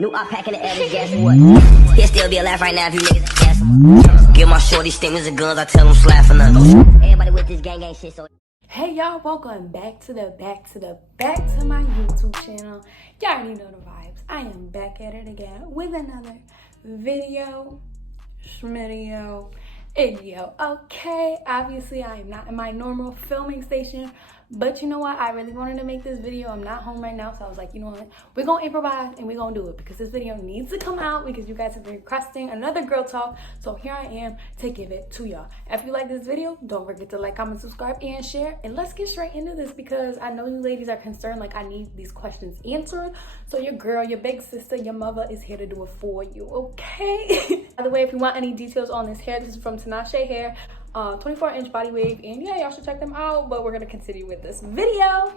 New I packing the average, guess what? He'll still be alive right now if you niggas guess what? Give my shorty stingers and guns, I tell them slap for nothing. Everybody with this gang shit, so. Hey y'all, welcome back to my YouTube channel. Y'all already know the vibes. I am back at it again with another video. Okay, obviously I am not in my normal filming station, but you know what, I really wanted to make this video. I'm not home right now, so I was like, you know what, we're gonna improvise and we're gonna do it because this video needs to come out because you guys have been requesting another girl talk. So here I am to give it to y'all. If you like this video, don't forget to like, comment, subscribe, and share. And let's get straight into this because I know you ladies are concerned, like I need these questions answered. So your girl, your big sister, your mother is here to do it for you, okay? By the way, if you want any details on this hair, this is from Tinashe Hair, 24-inch body wave, and yeah, y'all should check them out. But we're gonna continue with this video.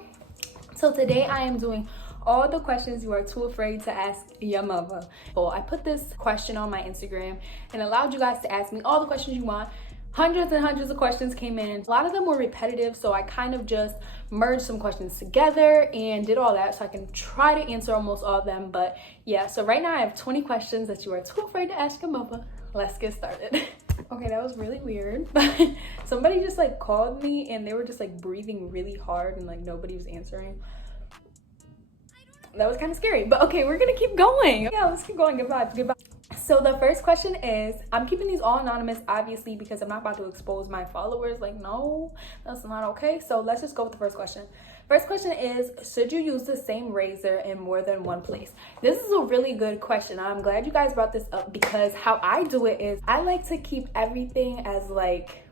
So today I am doing all the questions you are too afraid to ask your mother. So I put this question on my Instagram and allowed you guys to ask me all the questions you want. Hundreds and hundreds of questions came in. A lot of them were repetitive, so I kind of just merged some questions together and did all that so I can try to answer almost all of them. But yeah, so right now I have 20 questions that you are too afraid to ask your mother. Let's get started. Okay, that was really weird. Somebody just like called me and they were just like breathing really hard and like nobody was answering. That was kind of scary, but okay, we're gonna keep going. Yeah, let's keep going. Good vibes, good vibes. So the first question is, I'm keeping these all anonymous, obviously, because I'm not about to expose my followers. Like, no, that's not okay. So let's just go with the first question. First question is, should you use the same razor in more than one place? This is a really good question. I'm glad you guys brought this up because how I do it is I like to keep everything as like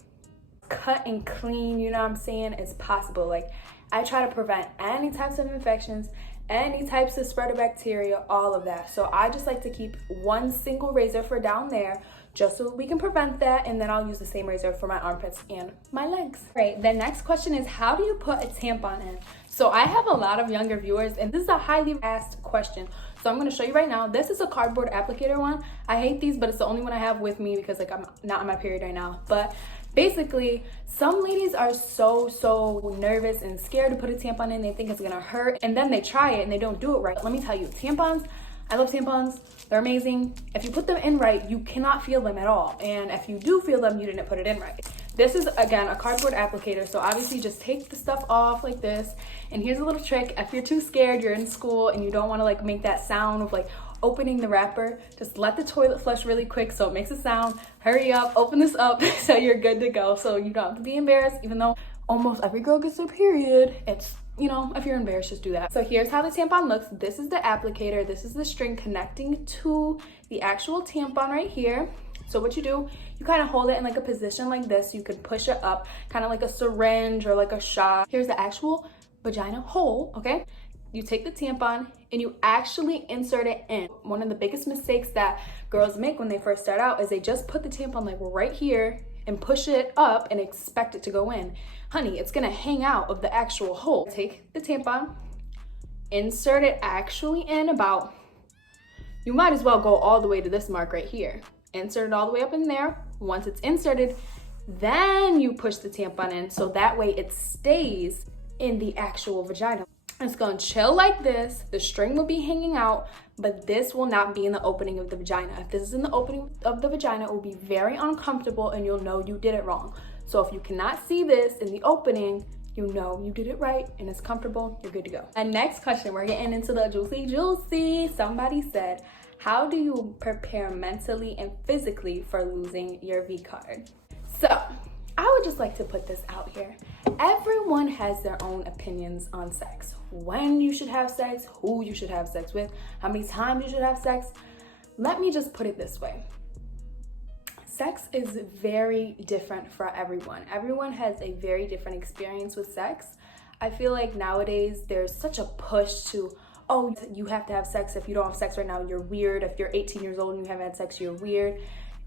cut and clean, you know what I'm saying, as possible. Like I try to prevent any types of infections, any types of spread of bacteria, all of that. So I just like to keep one single razor for down there just so we can prevent that, and then I'll use the same razor for my armpits and my legs. Right, the next question is, how do you put a tampon in? So I have a lot of younger viewers and this is a highly asked question. So I'm gonna show you right now. This is a cardboard applicator one. I hate these, but it's the only one I have with me because like I'm not on my period right now. But basically, some ladies are so nervous and scared to put a tampon in. They think it's gonna hurt, and then they try it and they don't do it right. Let me tell you, tampons, I love tampons. They're amazing. If you put them in right, you cannot feel them at all. And if you do feel them, you didn't put it in right. This is, again, a cardboard applicator. So obviously just take the stuff off like this. And here's a little trick. If you're too scared, you're in school and you don't wanna like make that sound of like opening the wrapper, just let the toilet flush really quick so it makes a sound. Hurry up, open this up so you're good to go. So you don't have to be embarrassed, even though almost every girl gets their period. It's, you know, if you're embarrassed, just do that. So here's how the tampon looks. This is the applicator. This is the string connecting to the actual tampon right here. So what you do, you kind of hold it in like a position like this. You can push it up, kind of like a syringe or like a shot. Here's the actual vagina hole, okay? You take the tampon and you actually insert it in. One of the biggest mistakes that girls make when they first start out is they just put the tampon like right here and push it up and expect it to go in. Honey, it's gonna hang out of the actual hole. Take the tampon, insert it actually in about, you might as well go all the way to this mark right here. Insert it all the way up in there. Once it's inserted, then you push the tampon in so that way it stays in the actual vagina. It's gonna chill like this. The string will be hanging out, but this will not be in the opening of the vagina. If this is in the opening of the vagina, it will be very uncomfortable and you'll know you did it wrong. So if you cannot see this in the opening, you know you did it right and it's comfortable, you're good to go. And next question, we're getting into the juicy. Somebody said, how do you prepare mentally and physically for losing your Vcard? So I would just like to put this out here. Everyone has their own opinions on sex. When you should have sex, who you should have sex with, how many times you should have sex. Let me just put it this way. Sex is very different for everyone. Everyone has a very different experience with sex. I feel like nowadays there's such a push to, oh, you have to have sex. If you don't have sex right now, you're weird. If you're 18 years old and you haven't had sex, you're weird.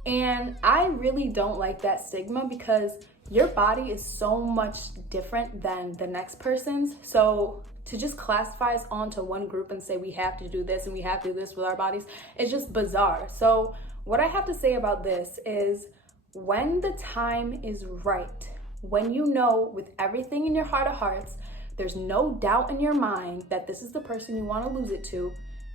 And I really don't like that stigma because your body is so much different than the next person's. So to just classify us onto one group and say we have to do this and we have to do this with our bodies, it's just bizarre. So what I have to say about this is when the time is right, when you know with everything in your heart of hearts, there's no doubt in your mind that this is the person you want to lose it to,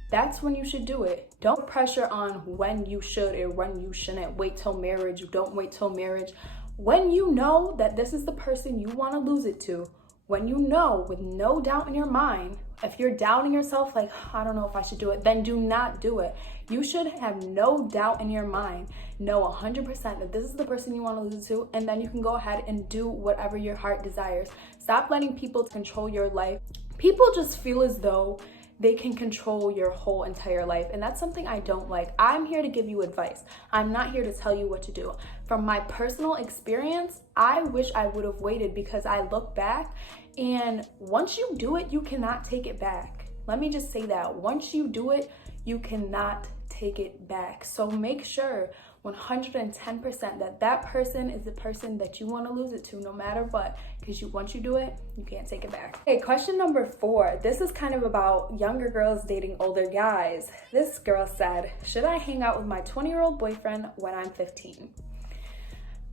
that's when you should do it. Don't pressure on when you should or when you shouldn't. Wait till marriage. Don't wait till marriage. When you know that this is the person you want to lose it to, when you know with no doubt in your mind, if you're doubting yourself, like, I don't know if I should do it, then do not do it. You should have no doubt in your mind, know 100% that this is the person you want to lose it to, and then you can go ahead and do whatever your heart desires. Stop letting people control your life. People just feel as though they can control your whole entire life, and that's something I don't like. I'm here to give you advice. I'm not here to tell you what to do. From my personal experience, I wish I would have waited, because I look back and once you do it, you cannot take it back. Let me just say that. Once you do it, you cannot take it back. So make sure 110% that that person is the person that you want to lose it to, no matter what, because once you do it, you can't take it back. Okay, question number 4. This is kind of about younger girls dating older guys. This girl said, should I hang out with my 20-year-old boyfriend when I'm 15?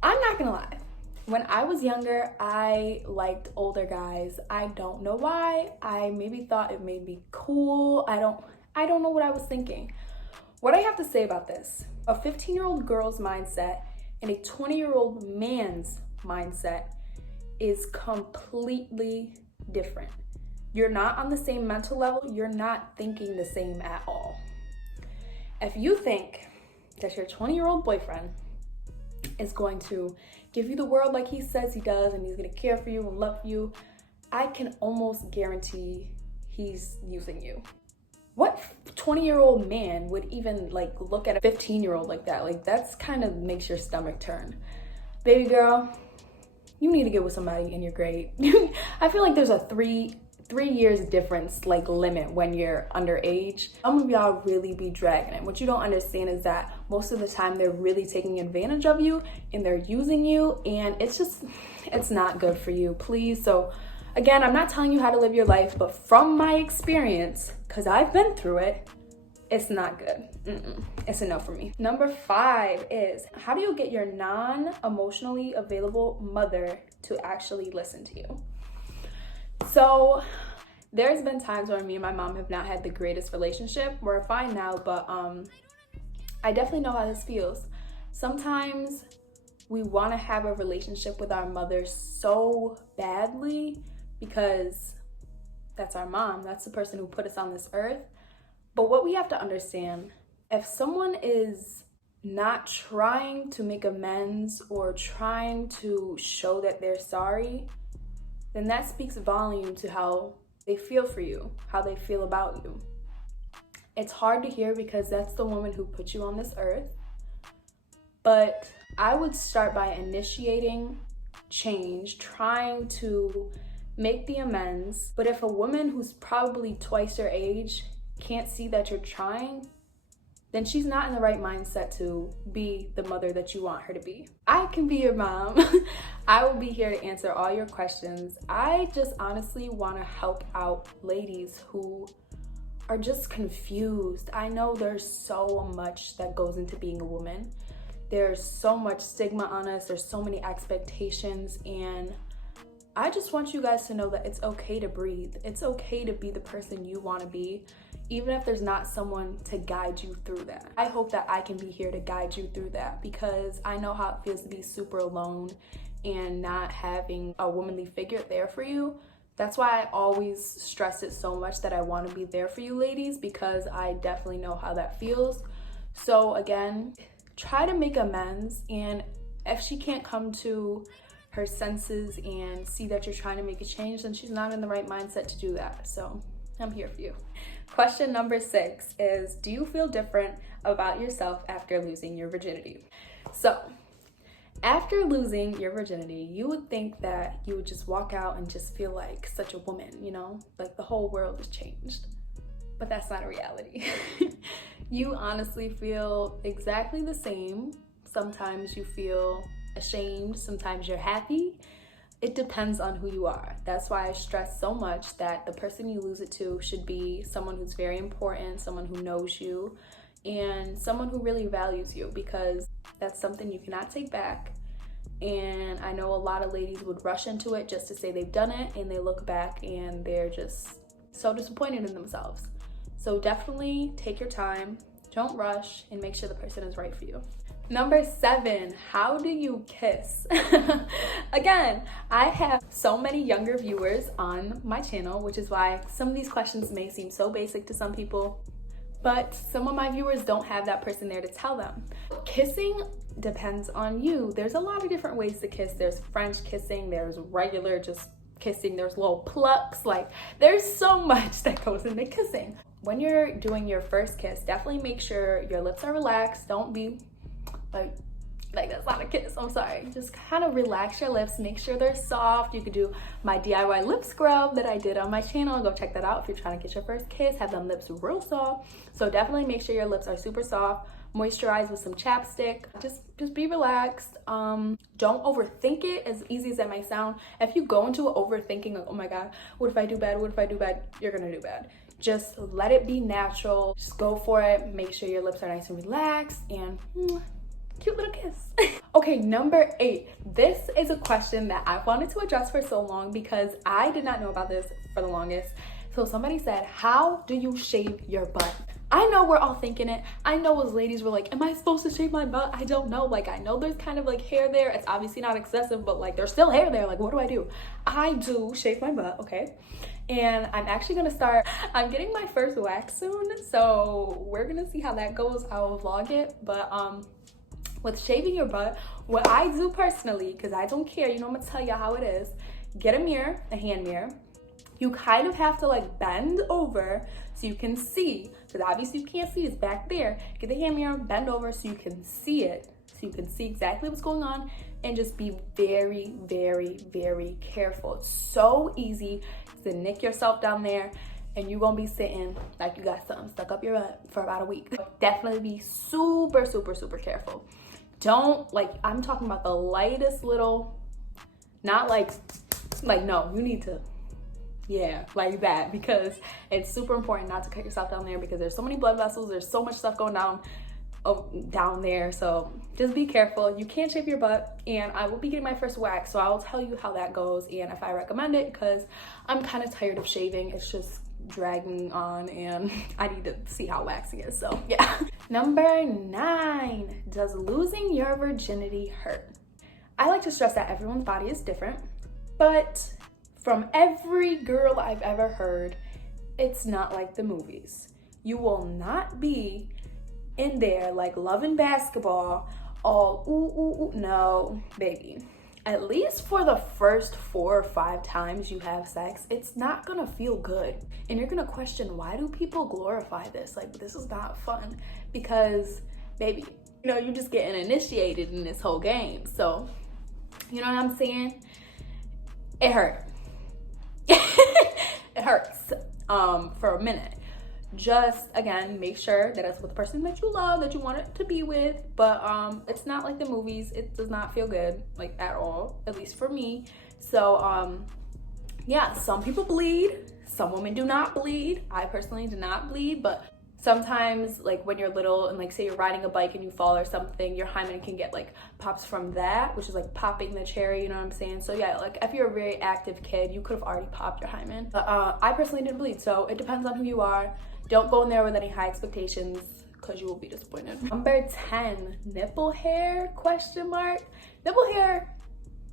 I'm not gonna lie. When I was younger, I liked older guys. I don't know why. I maybe thought it made me cool. I don't know what I was thinking. What I have to say about this, a 15-year-old girl's mindset and a 20-year-old man's mindset is completely different. You're not on the same mental level. You're not thinking the same at all. If you think that your 20-year-old boyfriend is going to give you the world like he says he does, and he's going to care for you and love you, I can almost guarantee he's using you. What 20-year-old man would even look at a 15-year-old like that? That's kind of makes your stomach turn. Baby girl, you need to get with somebody in your grade. I feel like there's a three years difference limit when you're underage. Some of y'all really be dragging it. What you don't understand is that most of the time they're really taking advantage of you and they're using you, and it's not good for you. Please. So again, I'm not telling you how to live your life, but from my experience, because I've been through it, it's not good. It's a no for me. Number 5 is, how do you get your non-emotionally available mother to actually listen to you? So there's been times where me and my mom have not had the greatest relationship. We're fine now, but I definitely know how this feels. Sometimes we want to have a relationship with our mother so badly because that's our mom. That's the person who put us on this earth. But what we have to understand, if someone is not trying to make amends or trying to show that they're sorry, then that speaks volume to how they feel for you, how they feel about you. It's hard to hear because that's the woman who put you on this earth. But I would start by initiating change, trying to make the amends. But if a woman who's probably twice your age can't see that you're trying, then she's not in the right mindset to be the mother that you want her to be. I can be your mom. I will be here to answer all your questions. I just honestly want to help out ladies who are just confused. I know there's so much that goes into being a woman. There's so much stigma on us. There's so many expectations, and I just want you guys to know that it's okay to breathe. It's okay to be the person you want to be, even if there's not someone to guide you through that. I hope that I can be here to guide you through that, because I know how it feels to be super alone and not having a womanly figure there for you. That's why I always stress it so much that I want to be there for you ladies, because I definitely know how that feels. So again, try to make amends, and if she can't come to her senses and see that you're trying to make a change, then she's not in the right mindset to do that. So I'm here for you. Question number 6 is, do you feel different about yourself after losing your virginity? So after losing your virginity, you would think that you would just walk out and just feel like such a woman, like the whole world has changed. But that's not a reality. You honestly feel exactly the same. Sometimes you feel ashamed, sometimes you're happy. It depends on who you are. That's why I stress so much that the person you lose it to should be someone who's very important, someone who knows you, and someone who really values you, because that's something you cannot take back. And I know a lot of ladies would rush into it just to say they've done it, and they look back and they're just so disappointed in themselves. So definitely take your time, don't rush, and make sure the person is right for you. Number 7, how do you kiss? Again, I have so many younger viewers on my channel, which is why some of these questions may seem so basic to some people, but some of my viewers don't have that person there to tell them. Kissing depends on you. There's a lot of different ways to kiss. There's French kissing, there's regular just kissing, there's little plucks, like there's so much that goes into kissing. When you're doing your first kiss, definitely make sure your lips are relaxed. Don't be like that's not a kiss, I'm sorry. Just kind of relax your lips, make sure they're soft. You could do my DIY lip scrub that I did on my channel. Go check that out if you're trying to get your first kiss. Have them lips real soft. So definitely make sure your lips are super soft. Moisturize with some chapstick. Just be relaxed. Don't overthink it, as easy as that might sound. If you go into it overthinking, like, oh my god, what if I do bad, what if I do bad, you're gonna do bad. Just let it be natural. Just go for it. Make sure your lips are nice and relaxed, and cute little kiss. Okay, number 8. This is a question that I wanted to address for so long because I did not know about this for the longest. So somebody said, how do you shave your butt? I know we're all thinking it. I know as ladies were like, am I supposed to shave my butt? I don't know. Like, I know there's kind of like hair there. It's obviously not excessive, but like there's still hair there. Like, what do I do? I do shave my butt, okay? And I'm actually gonna I'm getting my first wax soon. So we're gonna see how that goes. I will vlog it. But with shaving your butt, what I do personally, because I don't care, you know, I'm gonna tell you how it is. Get a mirror, a hand mirror. You kind of have to like bend over so you can see, because obviously you can't see, it's back there. Get the hand mirror, bend over so you can see it, so you can see exactly what's going on, and just be very, very, very careful. It's so easy to nick yourself down there, and you're gonna be sitting like you got something stuck up your butt for about a week. Definitely be super, super, super careful. Don't, like, I'm talking about the lightest little, not like no, you need to, yeah, like that, because it's super important not to cut yourself down there because there's so many blood vessels, there's so much stuff going down there. So just be careful. You can't shave your butt, and I will be getting my first wax, so I will tell you how that goes and if I recommend it, because I'm kind of tired of shaving. It's just dragging on and I need to see how waxing is, so yeah. Number 9, does losing your virginity hurt? I like to stress that everyone's body is different, but from every girl I've ever heard, it's not like the movies. You will not be in there like loving basketball, all ooh, no, baby. At least for the first 4 or 5 times you have sex, it's not gonna feel good. And you're gonna question, why do people glorify this? Like, this is not fun. Because, baby, you know, you're just getting initiated in this whole game. So, you know what I'm saying? It hurt. It hurts for a minute. Just, again, make sure that it's with the person that you love, that you want it to be with, but it's not like the movies. It does not feel good, like, at all, at least for me. So yeah, some people bleed, some women do not bleed. I personally do not bleed, but sometimes, like, when you're little and, like, say you're riding a bike and you fall or something, your hymen can get, like, pops from that, which is like popping the cherry, you know what I'm saying? So yeah, like, if you're a very active kid, you could have already popped your hymen. But I personally didn't bleed, so it depends on who you are. Don't go in there with any high expectations because you will be disappointed. Number 10, nipple hair, question mark. Nipple hair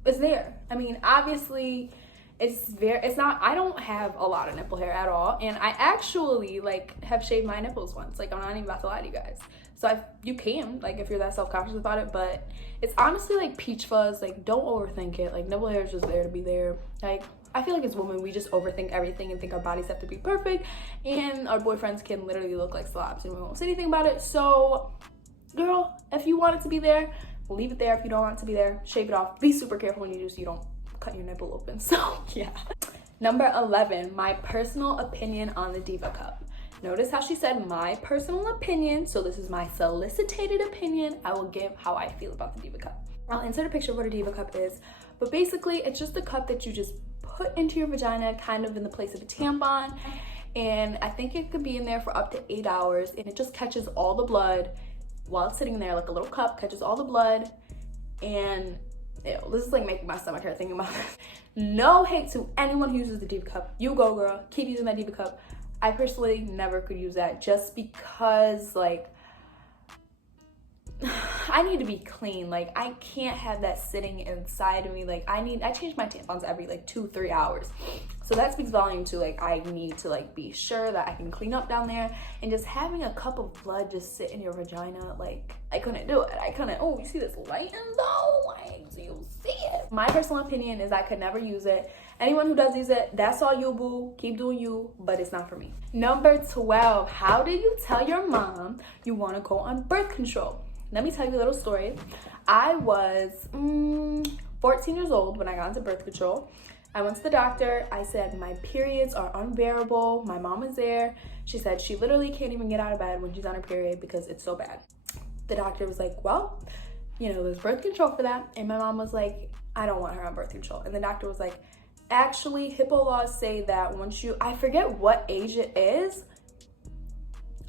is there. I mean, obviously, it's not, I don't have a lot of nipple hair at all. And I actually, like, have shaved my nipples once. Like, I'm not even about to lie to you guys. So you can, like, if you're that self-conscious about it, but it's honestly like peach fuzz. Like, don't overthink it. Like, nipple hair is just there to be there. Like, I feel like as women, we just overthink everything and think our bodies have to be perfect, and our boyfriends can literally look like slobs and we won't say anything about it. So, girl, if you want it to be there, leave it there. If you don't want it to be there, shave it off. Be super careful when you do so you don't cut your nipple open. So, yeah. Number 11, my personal opinion on the Diva Cup. Notice how she said my personal opinion, so this is my solicited opinion. I will give how I feel about the Diva Cup. I'll insert a picture of what a Diva Cup is, but basically it's just a cup that you just put into your vagina, kind of in the place of a tampon, and I think it could be in there for up to 8 hours, and it just catches all the blood while it's sitting there, like a little cup, catches all the blood, and ew, this is like making my stomach hurt thinking about this. No hate to anyone who uses the Diva Cup. You go, girl, keep using that Diva Cup. I personally never could use that just because, like, I need to be clean. Like, I can't have that sitting inside of me. Like, I change my tampons every like 2-3 hours. So that speaks volume to, like, I need to like be sure that I can clean up down there. And just having a cup of blood just sit in your vagina, like, I couldn't do it. I couldn't. Oh, you see this lighting though? Like, do you see it? My personal opinion is I could never use it. Anyone who does use it, that's all you, boo. Keep doing you, but it's not for me. Number 12, how did you tell your mom you want to go on birth control? Let me tell you a little story. I was 14 years old when I got into birth control. I went to the doctor. I said, my periods are unbearable. My mom was there. She said she literally can't even get out of bed when she's on her period because it's so bad. The doctor was like, well, you know, there's birth control for that. And my mom was like, I don't want her on birth control. And the doctor was like, actually, HIPAA laws say that once you, I forget what age it is.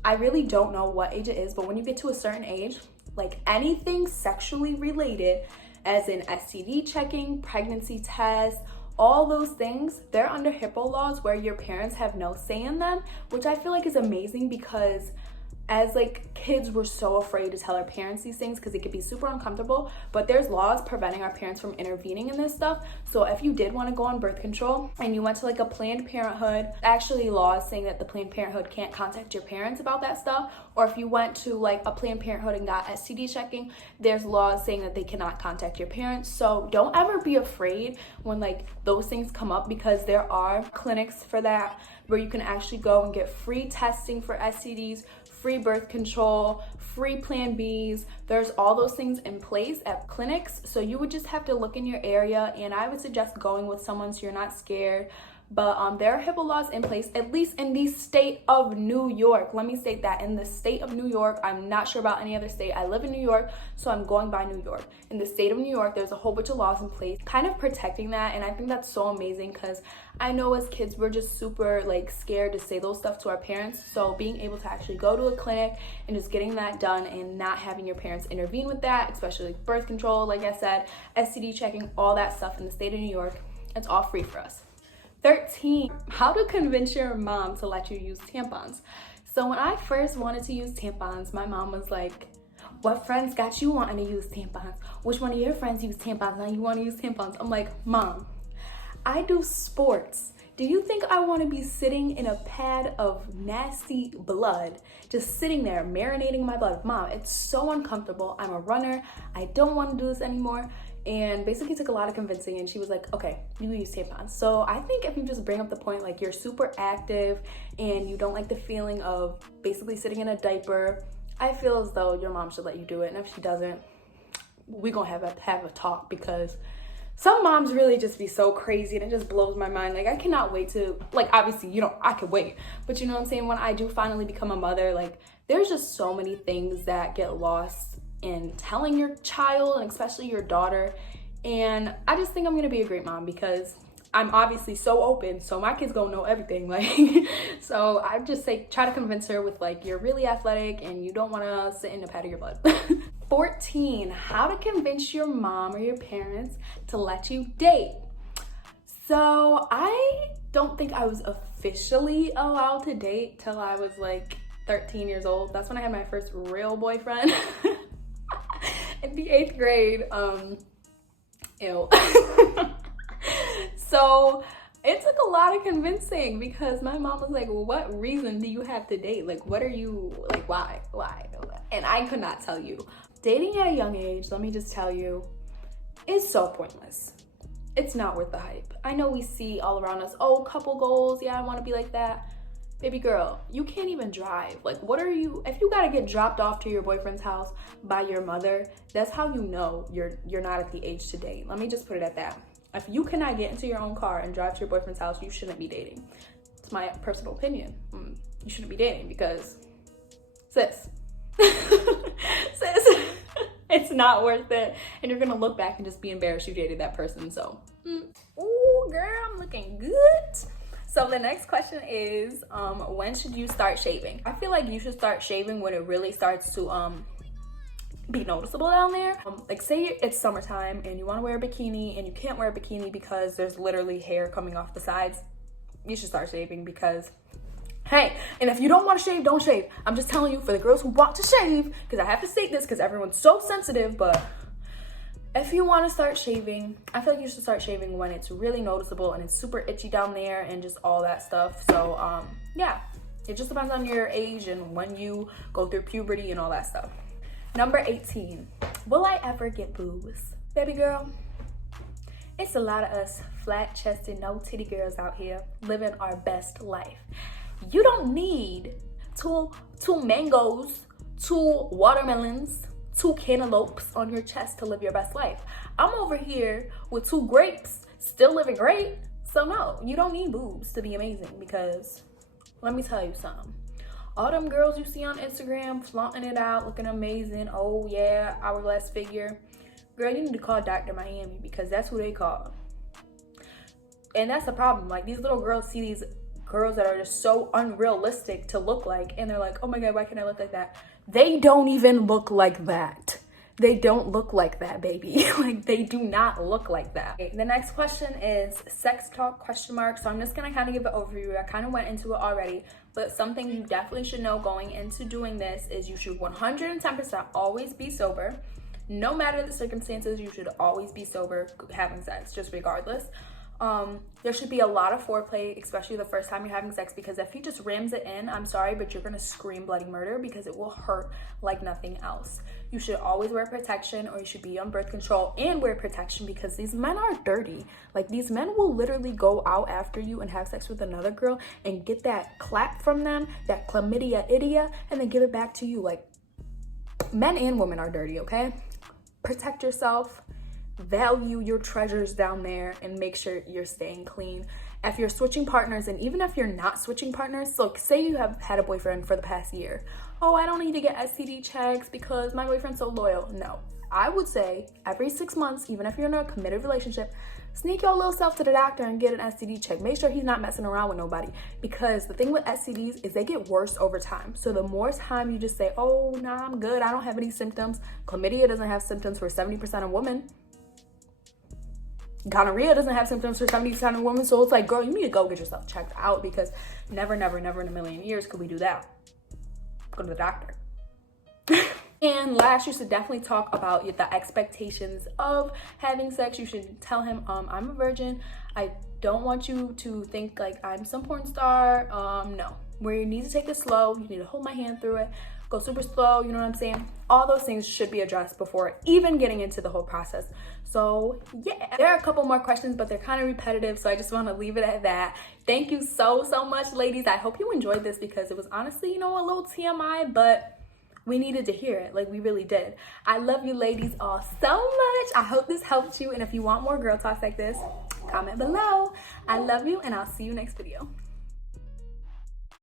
I really don't know what age it is, but when you get to a certain age, like anything sexually related, as in STD checking, pregnancy tests, all those things, they're under HIPAA laws where your parents have no say in them, which I feel like is amazing because as like kids, we're so afraid to tell our parents these things because it could be super uncomfortable, but there's laws preventing our parents from intervening in this stuff. So if you did want to go on birth control and you went to like a Planned Parenthood, actually laws saying that the Planned Parenthood can't contact your parents about that stuff, or if you went to like a Planned Parenthood and got STD checking, there's laws saying that they cannot contact your parents. So don't ever be afraid when like those things come up, because there are clinics for that where you can actually go and get free testing for STDs, free birth control, free Plan Bs. There's all those things in place at clinics. So you would just have to look in your area, and I would suggest going with someone so you're not scared. But there are HIPAA laws in place, at least in the state of New York. Let me state that, in the state of New York. I'm not sure about any other state. I live in New York, so I'm going by New York. In the state of New York, there's a whole bunch of laws in place kind of protecting that, and I think that's so amazing because I know as kids, we're just super like scared to say those stuff to our parents. So being able to actually go to a clinic and just getting that done and not having your parents intervene with that, especially like birth control, like I said, STD checking, all that stuff in the state of New York, it's all free for us. 13, how to convince your mom to let you use tampons. So when I first wanted to use tampons, my mom was like, what friends got you wanting to use tampons? Which one of your friends use tampons? Now you want to use tampons? I'm like, Mom, I do sports. Do you think I want to be sitting in a pad of nasty blood, just sitting there marinating my blood? Mom, it's so uncomfortable. I'm a runner. I don't want to do this anymore. And basically took a lot of convincing, and she was like, okay, you use tampons. So I think if you just bring up the point, like you're super active and you don't like the feeling of basically sitting in a diaper, I feel as though your mom should let you do it. And if she doesn't, we're gonna have a talk, because some moms really just be so crazy and it just blows my mind. Like I cannot wait to, like, obviously, you know, I could wait, but you know what I'm saying? When I do finally become a mother, like there's just so many things that get lost in telling your child, and especially your daughter. And I just think I'm gonna be a great mom because I'm obviously so open, so my kids gonna know everything. Like, so I just say, try to convince her with like, you're really athletic and you don't wanna sit in a pad of your blood. 14, how to convince your mom or your parents to let you date. So I don't think I was officially allowed to date till I was like 13 years old. That's when I had my first real boyfriend. In the 8th grade, ew. So it took a lot of convincing because my mom was like, well, what reason do you have to date? Like, what are you, like, why? And I could not tell you. Dating at a young age, let me just tell you, is so pointless. It's not worth the hype. I know we see all around us, oh, couple goals, yeah, I want to be like that. Baby girl, you can't even drive. Like, what are you, if you gotta get dropped off to your boyfriend's house by your mother, that's how you know you're not at the age to date. Let me just put it at that. If you cannot get into your own car and drive to your boyfriend's house, you shouldn't be dating. It's my personal opinion. You shouldn't be dating because, sis, it's not worth it. And you're gonna look back and just be embarrassed you dated that person, so. Ooh, girl, I'm looking good. So the next question is, when should you start shaving? I feel like you should start shaving when it really starts to be noticeable down there. Like say it's summertime and you want to wear a bikini and you can't wear a bikini because there's literally hair coming off the sides. You should start shaving because Hey, and if you don't want to shave, don't shave. I'm just telling you, for the girls who want to shave, because I have to state this because everyone's so sensitive, but if you want to start shaving, I feel like you should start shaving when it's really noticeable and it's super itchy down there and just all that stuff. So yeah, it just depends on your age and when you go through puberty and all that stuff. Number 18, will I ever get boobs? Baby girl, it's a lot of us flat-chested, no titty girls out here living our best life. You don't need two mangoes, 2 watermelons, 2 cantaloupes on your chest to live your best life. I'm over here with 2 grapes, still living great. So no, you don't need boobs to be amazing, because let me tell you something. All them girls you see on Instagram flaunting it out, looking amazing. Oh yeah, hourglass figure. Girl, you need to call Dr. Miami, because that's who they call. And that's the problem. Like, these little girls see these girls that are just so unrealistic to look like, and they're like, oh my god, why can't I look like that? They don't even look like that. They don't look like that, baby. Like, they do not look like that. Okay, the next question is sex talk question mark. So I'm just gonna kind of give an overview. I kind of went into it already, but something you definitely should know going into doing this is you should 110% always be sober. No matter the circumstances, you should always be sober having sex, just regardless. There should be a lot of foreplay, especially the first time you're having sex, because if he just rams it in, I'm sorry, but you're gonna scream bloody murder, because it will hurt like nothing else. You should always wear protection, or you should be on birth control and wear protection, because these men are dirty. Like, these men will literally go out after you and have sex with another girl and get that clap from them, that chlamydia idia, and then give it back to you. Like, men and women are dirty, okay? Protect yourself. Value your treasures down there, and make sure you're staying clean. If you're switching partners, and even if you're not switching partners, so say you have had a boyfriend for the past year. Oh, I don't need to get STD checks because my boyfriend's so loyal. No, I would say every 6 months, even if you're in a committed relationship, sneak your little self to the doctor and get an STD check. Make sure he's not messing around with nobody, because the thing with STDs is they get worse over time. So the more time you just say, oh, nah, I'm good, I don't have any symptoms. Chlamydia doesn't have symptoms for 70% of women. Gonorrhea doesn't have symptoms for 70% of women. So it's like, girl, you need to go get yourself checked out, because never, never, never in a million years could we do that. Go to the doctor. And last, you should definitely talk about the expectations of having sex. You should tell him, I'm a virgin. I don't want you to think like I'm some porn star. No, where you need to take it slow. You need to hold my hand through it. Go super slow, you know what I'm saying? All those things should be addressed before even getting into the whole process. So yeah, there are a couple more questions, but they're kind of repetitive, so I just want to leave it at that. Thank you so much, ladies. I hope you enjoyed this, because it was honestly, you know, a little TMI, but we needed to hear it. Like, we really did. I love you ladies all so much. I hope this helped you, and if you want more girl talks like this, comment below. I love you, and I'll see you next video.